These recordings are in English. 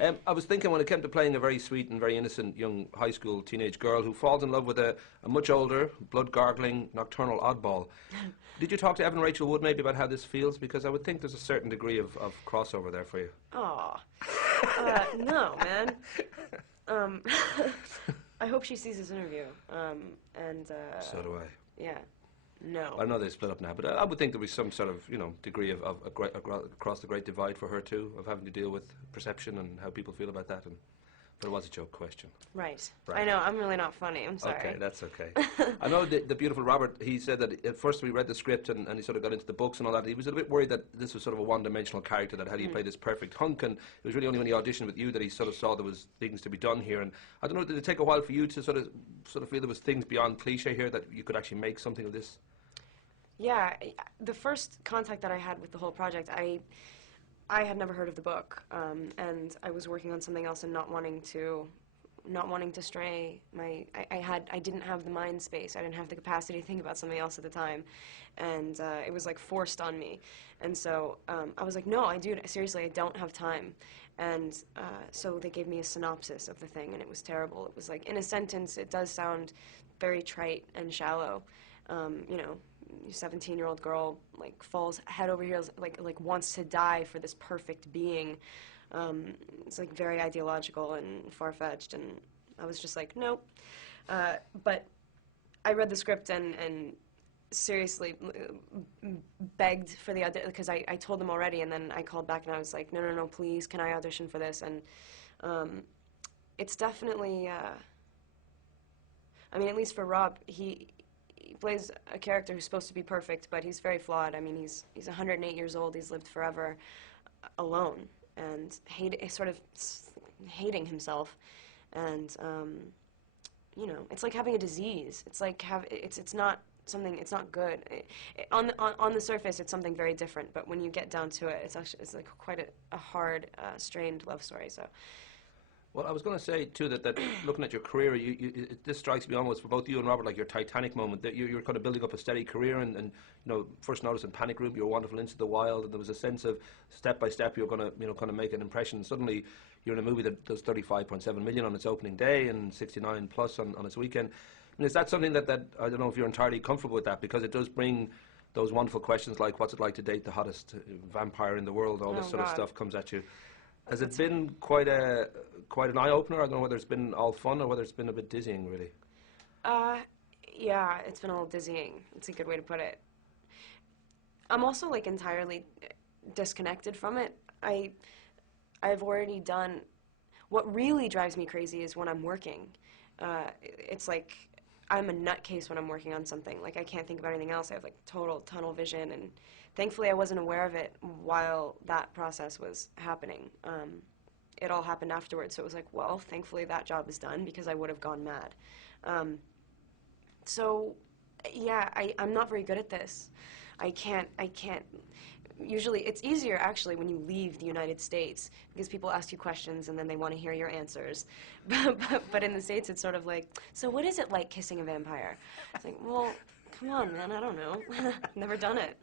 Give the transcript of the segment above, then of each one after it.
I was thinking when it came to playing a very sweet and very innocent young high school teenage girl who falls in love with a much older, blood-gargling, nocturnal oddball. Did you talk to Evan Rachel Wood maybe about how this feels? Because I would think there's a certain degree of crossover there for you. Aw. No, man. I hope she sees this interview. So do I. Yeah. No. I know they split up now, but I would think there was some sort of, degree of across the great divide for her too, of having to deal with perception and how people feel about that. But it was a joke question. Right. I know, I'm really not funny, I'm sorry. Okay, that's okay. I know the beautiful Robert, he said that at first we read the script and he sort of got into the books and all that, he was a bit worried that this was sort of a one-dimensional character, that how do you play this perfect hunk, and it was really only when he auditioned with you that he sort of saw there was things to be done here. And I don't know, did it take a while for you to sort of feel there was things beyond cliche here, that you could actually make something of this? Yeah, the first contact that I had with the whole project, I had never heard of the book, and I was working on something else and not wanting to stray. I didn't have the mind space. I didn't have the capacity to think about something else at the time, and it was like forced on me. And so I was like, no, seriously, I don't have time. And so they gave me a synopsis of the thing, and it was terrible. It was like, in a sentence, it does sound very trite and shallow. 17-year-old girl like falls head over heels, like wants to die for this perfect being. It's like very ideological and far-fetched, and I was just like, nope. But I read the script and seriously begged for the audition, because I told them already, and then I called back and I was like, no, please, can I audition for this? And it's definitely, I mean, at least for Rob, he plays a character who's supposed to be perfect, but he's very flawed. I mean, he's 108 years old. He's lived forever alone and sort of hating himself. And it's like having a disease. It's like it's not something. It's not good. On the surface, it's something very different. But when you get down to it, it's like quite a hard, strained love story. So. Well, I was going to say, too, that looking at your career, this strikes me almost for both you and Robert like your Titanic moment, that you're kind of building up a steady career, and first noticed in Panic Room, you were wonderful, Into the Wild, and there was a sense of step by step you're going to, kind of make an impression. Suddenly, you're in a movie that does 35.7 million on its opening day and 69 plus on its weekend. And is that something that I don't know if you're entirely comfortable with that, because it does bring those wonderful questions like, what's it like to date the hottest vampire in the world? All this sort of stuff comes at you. Has it been quite an eye-opener? I don't know whether it's been all fun or whether it's been a bit dizzying, really. Yeah, it's been a little dizzying. It's a good way to put it. I'm also, like, entirely disconnected from it. I've already done... What really drives me crazy is when I'm working. It's like I'm a nutcase when I'm working on something. Like, I can't think about anything else. I have, like, total tunnel vision, and thankfully I wasn't aware of it while that process was happening. It all happened afterwards, so it was like, well, thankfully that job is done, because I would have gone mad. So, yeah, I'm not very good at this. I can't, usually, it's easier, actually, when you leave the United States, because people ask you questions and then they want to hear your answers. But in the States, it's sort of like, so what is it like kissing a vampire? It's like, well, come on, man, I don't know. Never done it.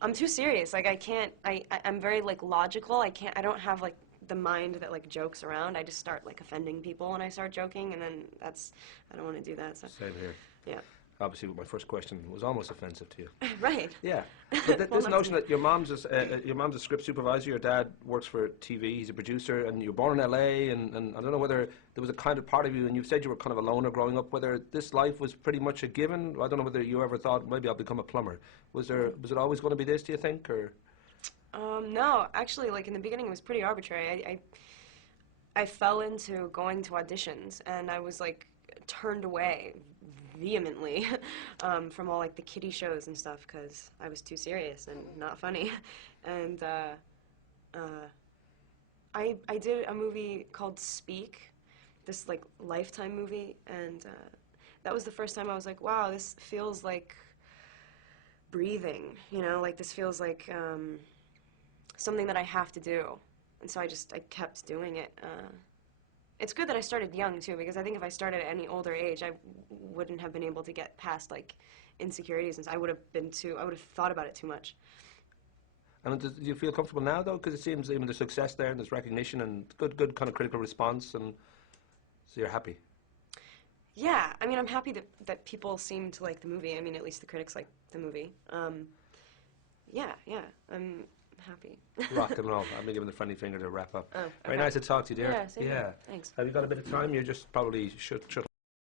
I'm too serious. Like, I'm very, like, logical. I don't have, like, the mind that, like, jokes around. I just start, like, offending people when I start joking, and then I don't want to do that. So. Same here. Yeah. Obviously, my first question was almost offensive to you. Right. Yeah. But this notion that your mom's a script supervisor, your dad works for TV, he's a producer, and you're born in LA, and I don't know whether there was a kind of part of you, and you said you were kind of a loner growing up, whether this life was pretty much a given. I don't know whether you ever thought, maybe I'll become a plumber. Was it always going to be this, do you think, or? No, actually, like, in the beginning it was pretty arbitrary. I fell into going to auditions, and I was, like, turned away vehemently from all, like, the kiddie shows and stuff, because I was too serious and not funny. And I did a movie called Speak, this, like, Lifetime movie, and that was the first time I was like, wow, this feels like breathing, like, this feels like something that I have to do. And so I kept doing it. It's good that I started young, too, because I think if I started at any older age, I wouldn't have been able to get past, like, insecurities, and I would have thought about it too much. And do you feel comfortable now, though? Because it seems even there's success there and there's recognition and good kind of critical response, and so you're happy. Yeah, I mean, I'm happy that people seem to like the movie. I mean, at least the critics like the movie. Yeah, I'm happy. Rock and roll. I'm giving the friendly finger to wrap up. Oh, okay. Very nice to talk to you, dear. Yeah, same here. Thanks. Have you got a bit of time? You're just probably shut